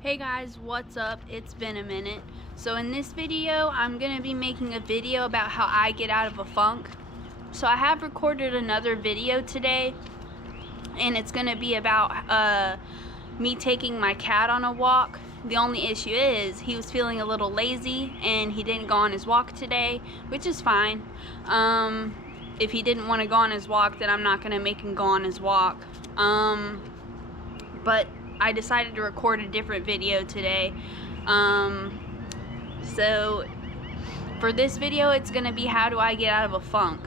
Hey guys, what's up? It's been a minute. So in this video, I'm going to be making a video about how I get out of a funk. So I have recorded another video today, and it's going to be about me taking my cat on a walk. The only issue is he was feeling a little lazy and he didn't go on his walk today, which is fine. If he didn't want to go on his walk, then I'm not going to make him go on his walk. But I decided to record a different video today. So for this video, it's gonna be how do I get out of a funk.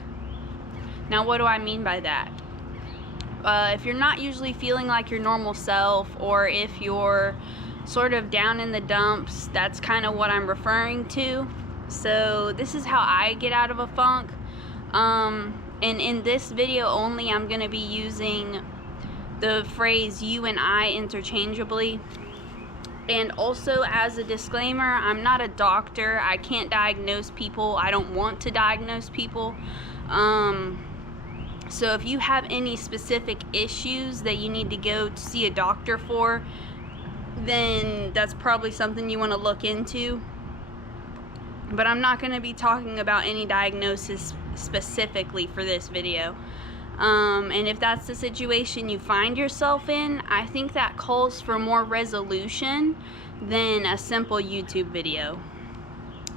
Now, what do I mean by that? If you're not usually feeling like your normal self, or if you're sort of down in the dumps, that's kind of what I'm referring to. So this is how I get out of a funk. And in this video only, I'm gonna be using the phrase you and I interchangeably. And also, as a disclaimer, I'm not a doctor. I can't diagnose people. I don't want to diagnose people. So if you have any specific issues that you need to go to see a doctor for, then that's probably something you want to look into. But I'm not going to be talking about any diagnosis specifically for this video. And if that's the situation you find yourself in, I think that calls for more resolution than a simple YouTube video.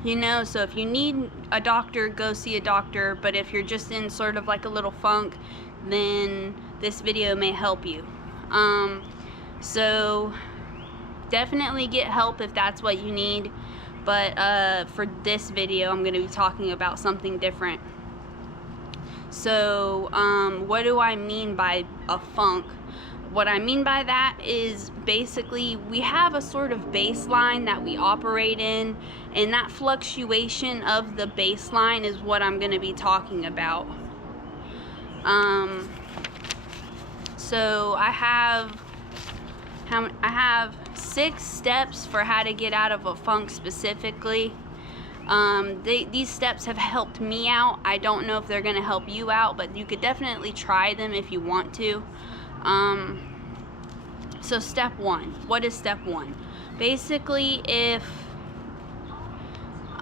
You know, so if you need a doctor, go see a doctor. But if you're just in sort of like a little funk, then this video may help you. So definitely get help if that's what you need. But for this video, I'm going to be talking about something different. So what do I mean by a funk? What I mean by that is basically we have a sort of baseline that we operate in, and that fluctuation of the baseline is what I'm going to be talking about. So I have 6 steps for how to get out of a funk specifically. These steps have helped me out. I don't know if they're going to help you out, but you could definitely try them if you want to. So step 1. What is step 1? Basically, if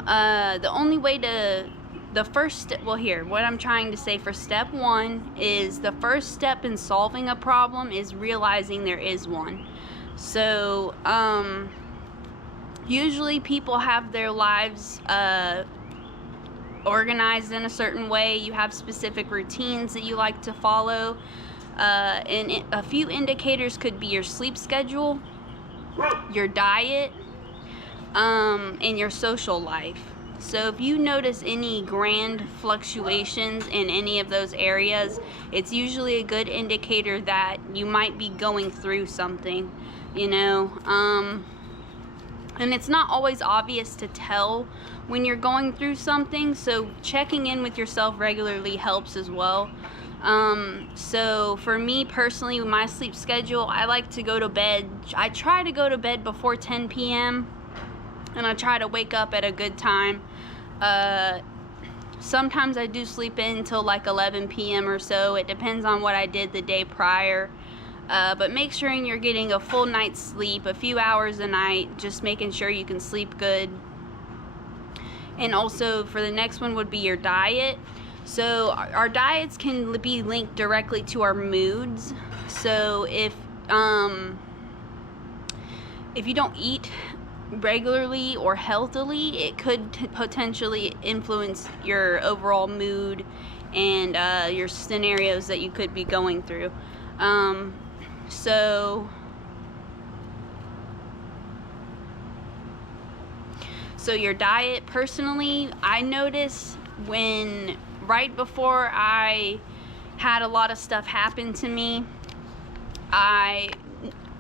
the only way to, the first step, well, here, what I'm trying to say for step 1 is the first step in solving a problem is realizing there is one. So, usually people have their lives organized in a certain way. You have specific routines that you like to follow. And a few indicators could be your sleep schedule, your diet, and your social life. So if you notice any grand fluctuations in any of those areas, it's usually a good indicator that you might be going through something, you know. And it's not always obvious to tell when you're going through something, so checking in with yourself regularly helps as well. So for me personally, with my sleep schedule, I like to go to bed. I try to go to bed before 10 p.m. and I try to wake up at a good time. Sometimes I do sleep in until like 11 p.m. or so. It depends on what I did the day prior. But make sure you're getting a full night's sleep, a few hours a night, just making sure you can sleep good. And also for the next one would be your diet. So our diets can be linked directly to our moods. So if you don't eat regularly or healthily, it could potentially influence your overall mood and your scenarios that you could be going through. So your diet, personally, I notice when right before I had a lot of stuff happen to me, I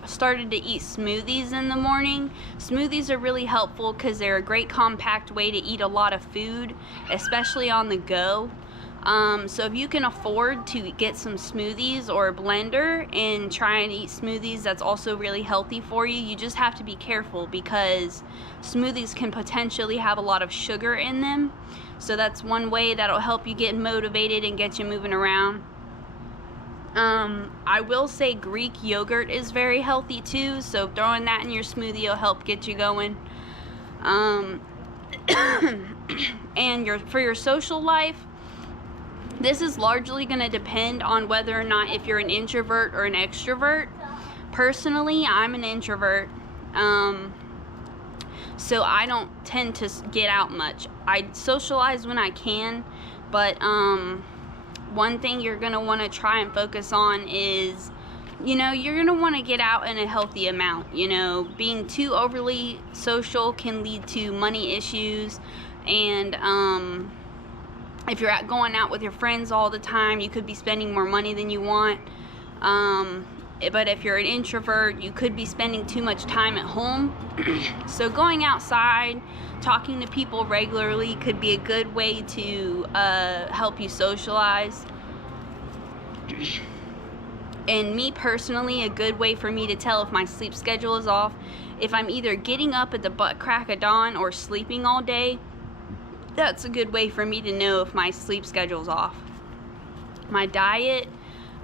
started to eat smoothies in the morning. Smoothies are really helpful because they're a great compact way to eat a lot of food, especially on the go. So if you can afford to get some smoothies or a blender and try and eat smoothies, that's also really healthy for you. You just have to be careful because smoothies can potentially have a lot of sugar in them. So that's one way that'll help you get motivated and get you moving around. I will say Greek yogurt is very healthy too, so throwing that in your smoothie will help get you going. And for your social life, this is largely going to depend on whether or not if you're an introvert or an extrovert. Personally, I'm an introvert, so I don't tend to get out much. I socialize when I can, but one thing you're going to want to try and focus on is, you're going to want to get out in a healthy amount. Being too overly social can lead to money issues, and if you're going out with your friends all the time, you could be spending more money than you want. But if you're an introvert, you could be spending too much time at home. So going outside, talking to people regularly could be a good way to help you socialize. And me personally, a good way for me to tell if my sleep schedule is off, if I'm either getting up at the butt crack of dawn or sleeping all day, that's a good way for me to know if my sleep schedule's off. My diet,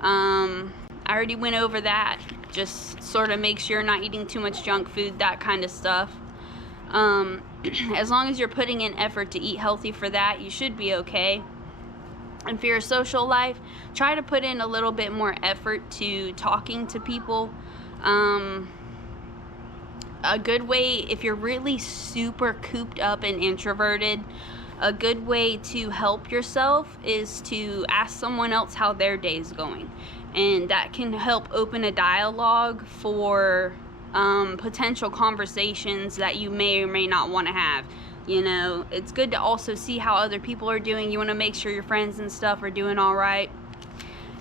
I already went over that. Just sort of make sure you're not eating too much junk food, that kind of stuff. As long as you're putting in effort to eat healthy for that, you should be okay. And for your social life, try to put in a little bit more effort to talking to people. A good way, if you're really super cooped up and introverted, a good way to help yourself is to ask someone else how their day's going. And that can help open a dialogue for potential conversations that you may or may not want to have. It's good to also see how other people are doing. You want to make sure your friends and stuff are doing all right,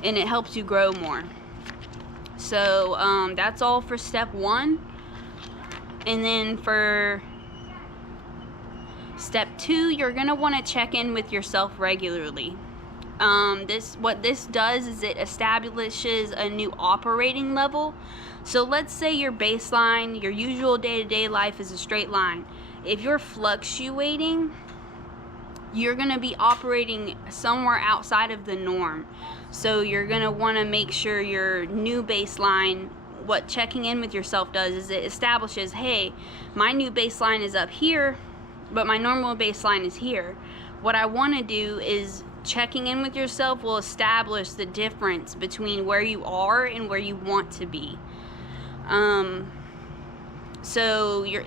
and it helps you grow more. So that's all for step 1. And then for step 2, you're going to want to check in with yourself regularly. What this does is it establishes a new operating level. So let's say your baseline, your usual day-to-day life is a straight line. If you're fluctuating, you're going to be operating somewhere outside of the norm. So you're going to want to make sure your new baseline, what checking in with yourself does is it establishes, hey, my new baseline is up here, but my normal baseline is here. What I want to do is checking in with yourself will establish the difference between where you are and where you want to be. So you're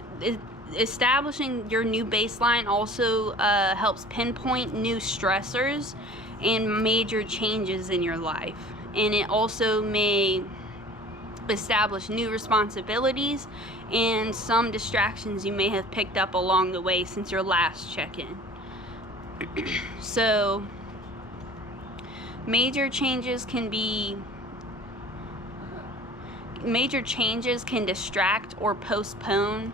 establishing your new baseline also helps pinpoint new stressors and major changes in your life. And it also may establish new responsibilities and some distractions you may have picked up along the way since your last check-in. So major changes can distract or postpone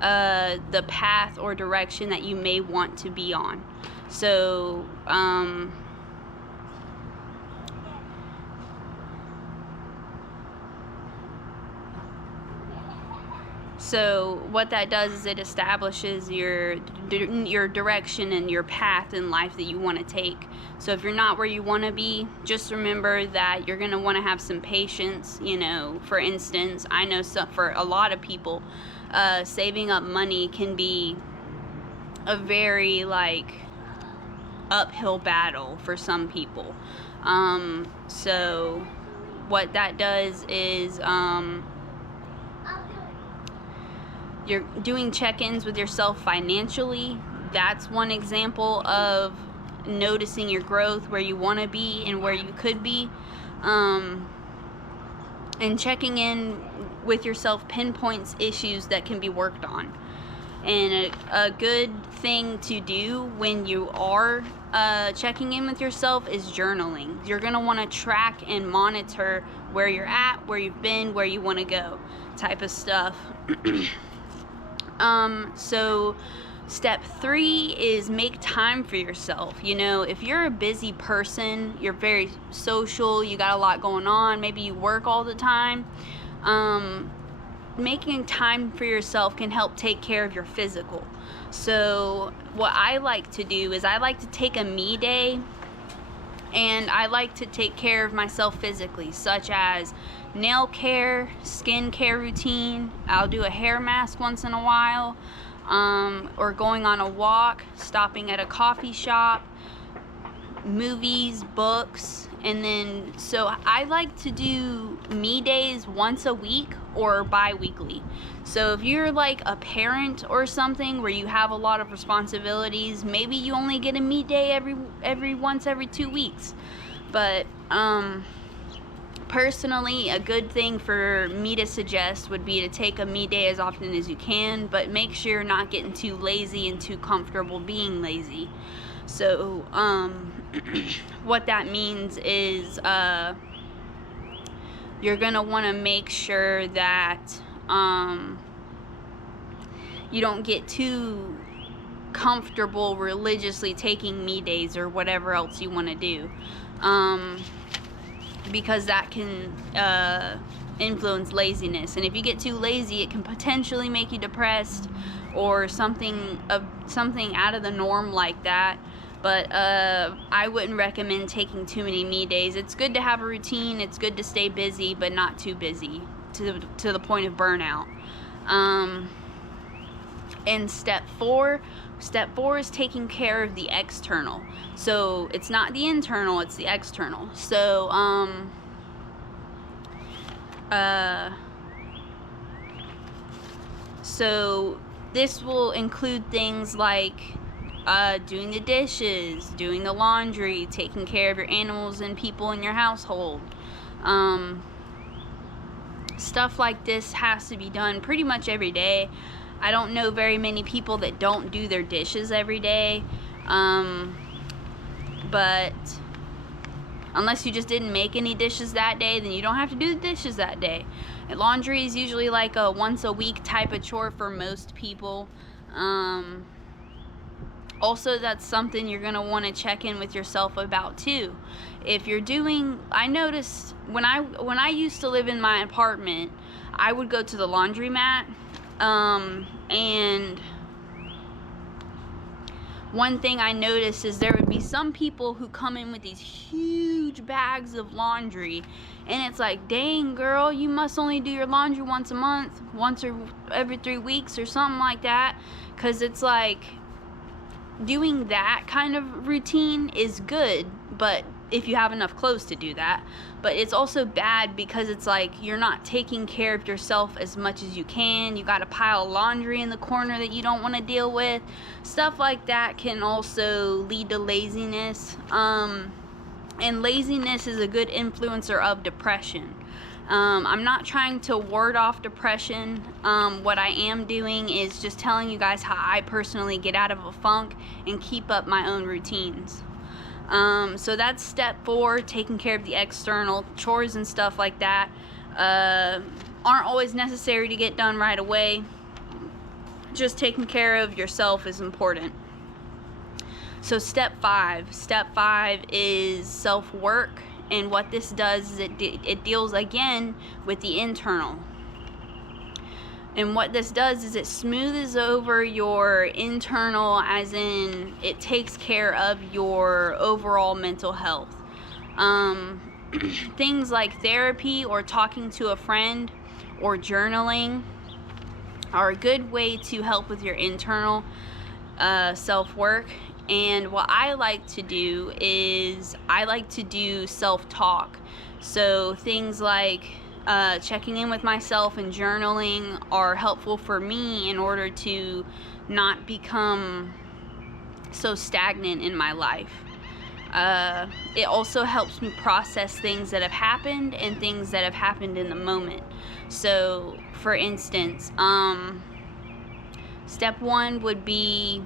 the path or direction that you may want to be on. So So what that does is it establishes your direction and your path in life that you want to take. So if you're not where you want to be, just remember that you're going to want to have some patience. For instance, I know for a lot of people, saving up money can be a very uphill battle for some people. So what that does is you're doing check-ins with yourself financially. That's one example of noticing your growth, where you want to be and where you could be. And checking in with yourself pinpoints issues that can be worked on. And a good thing to do when you are checking in with yourself is journaling. You're going to want to track and monitor where you're at, where you've been, where you want to go, type of stuff. So step 3 is make time for yourself. If you're a busy person, you're very social, you got a lot going on, maybe you work all the time, making time for yourself can help take care of your physical. So what I like to do is I like to take a me day And I like to take care of myself physically, such as nail care, skin care routine. I'll do a hair mask once in a while, or going on a walk, stopping at a coffee shop, movies, books. And then, so I like to do me days once a week or bi-weekly. So if you're like a parent or something where you have a lot of responsibilities, maybe you only get a me day every 2 weeks. But personally, a good thing for me to suggest would be to take a me day as often as you can, but make sure you're not getting too lazy and too comfortable being lazy. So what that means is you're gonna want to make sure that you don't get too comfortable religiously taking me days or whatever else you want to do, because that can influence laziness. And if you get too lazy, it can potentially make you depressed or something out of the norm like that. But I wouldn't recommend taking too many me days. It's good to have a routine, it's good to stay busy, but not too busy to the point of burnout. And step four is taking care of the external. So it's not the internal, it's the external. So so this will include things like doing the dishes, doing the laundry, taking care of your animals and people in your household. Stuff like this has to be done pretty much every day. I don't know very many people that don't do their dishes every day, but unless you just didn't make any dishes that day, then you don't have to do the dishes that day. And laundry is usually like a once a week type of chore for most people. Also, that's something you're going to want to check in with yourself about too. If you're doing, I noticed when I used to live in my apartment, I would go to the laundromat, and one thing I noticed is there would be some people who come in with these huge bags of laundry, and it's like, dang girl, you must only do your laundry once a month, once or every 3 weeks or something like that. Because it's like, doing that kind of routine is good, but if you have enough clothes to do that. But it's also bad because it's like you're not taking care of yourself as much as you can. You got a pile of laundry in the corner that you don't want to deal with. Stuff like that can also lead to laziness, and laziness is a good influencer of depression. I'm not trying to ward off depression. What I am doing is just telling you guys how I personally get out of a funk and keep up my own routines. So that's step 4, taking care of the external. Chores and stuff like that aren't always necessary to get done right away. Just taking care of yourself is important. So step 5 is self-work. And what this does is it deals again with the internal. And what this does is it smooths over your internal, as in it takes care of your overall mental health. Things like therapy or talking to a friend or journaling are a good way to help with your internal self-work. And what I like to do is I like to do self-talk. So things like checking in with myself and journaling are helpful for me in order to not become so stagnant in my life. It also helps me process things that have happened and things that have happened in the moment. So for instance, step 1 would be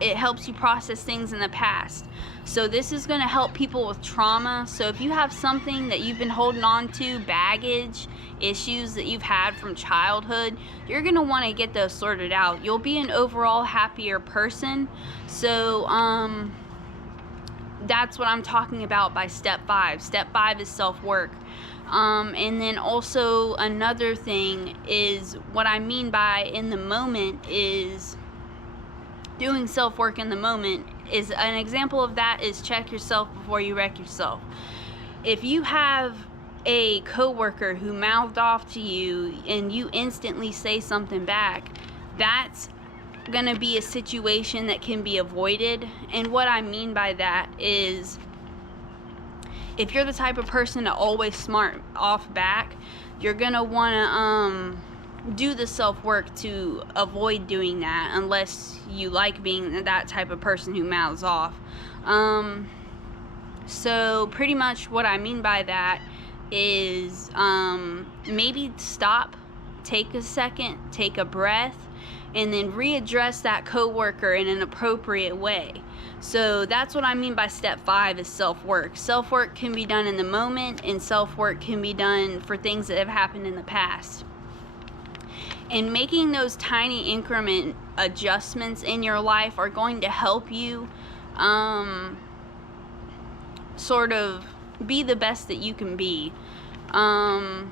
it helps you process things in the past. So this is going to help people with trauma. So if you have something that you've been holding on to, baggage, issues that you've had from childhood, you're going to want to get those sorted out. You'll be an overall happier person. So that's what I'm talking about by step 5. Step 5 is self-work. And then also another thing is, what I mean by in the moment is doing self-work in the moment is an example of that is check yourself before you wreck yourself. If you have a coworker who mouthed off to you and you instantly say something back, that's gonna be a situation that can be avoided. And what I mean by that is, if you're the type of person to always smart off back, you're gonna wanna do the self-work to avoid doing that, unless you like being that type of person who mouths off. So pretty much what I mean by that is maybe stop, take a second, take a breath, and then readdress that coworker in an appropriate way. So that's what I mean by step 5 is self-work. Self-work can be done in the moment, and self-work can be done for things that have happened in the past. And making those tiny increment adjustments in your life are going to help you sort of be the best that you can be. And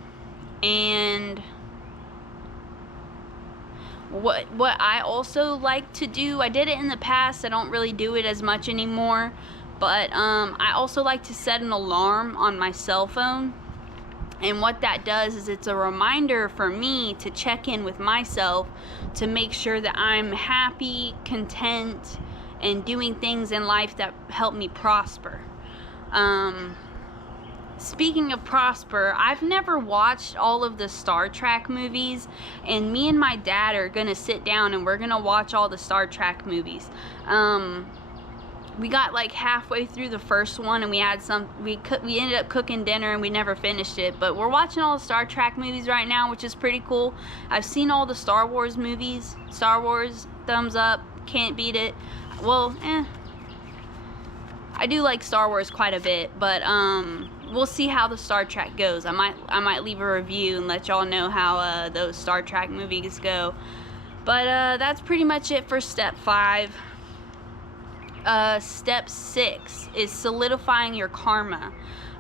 what I also like to do, I did it in the past, I don't really do it as much anymore, but I also like to set an alarm on my cell phone. And what that does is it's a reminder for me to check in with myself to make sure that I'm happy, content, and doing things in life that help me prosper. Speaking of prosper, I've never watched all of the Star Trek movies, and me and my dad are gonna sit down and we're gonna watch all the Star Trek movies. We got like halfway through the first one and we ended up cooking dinner and we never finished it, but we're watching all the Star Trek movies right now, which is pretty cool. I've seen all the Star Wars movies. Star Wars, thumbs up, can't beat it. Well, I do like Star Wars quite a bit, but we'll see how the Star Trek goes. I might leave a review and let y'all know how those Star Trek movies go. But that's pretty much it for step 5. Step 6 is solidifying your karma.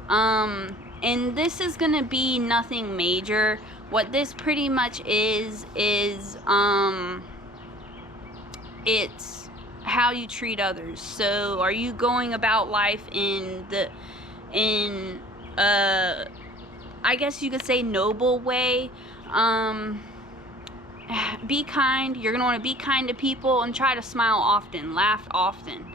And this is gonna be nothing major. What this pretty much is it's how you treat others. So are you going about life in I guess you could say noble way? Be kind. You're gonna want to be kind to people and try to smile often, laugh often.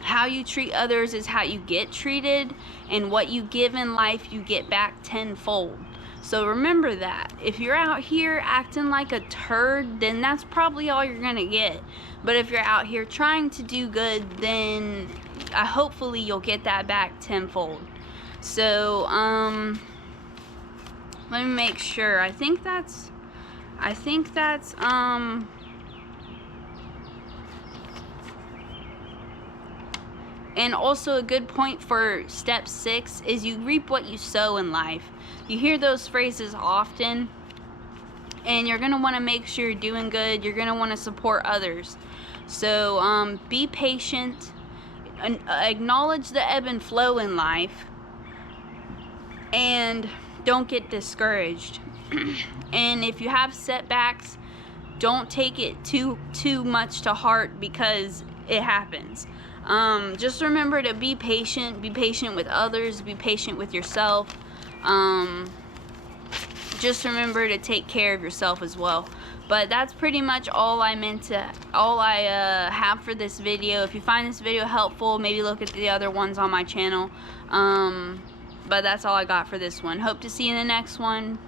How you treat others is how you get treated, and what you give in life you get back tenfold. So remember that. If you're out here acting like a turd, then that's probably all you're gonna get. But if you're out here trying to do good, then hopefully you'll get that back tenfold. So let me make sure. I think that's and also a good point for step 6 is you reap what you sow in life. You hear those phrases often, and you're gonna want to make sure you're doing good. You're gonna want to support others. So be patient, and acknowledge the ebb and flow in life, and don't get discouraged. And if you have setbacks, don't take it too much to heart, because it happens. Just remember to be patient with others, be patient with yourself. Just remember to take care of yourself as well. But that's pretty much all I have for this video. If you find this video helpful, maybe look at the other ones on my channel. But that's all I got for this one. Hope to see you in the next one.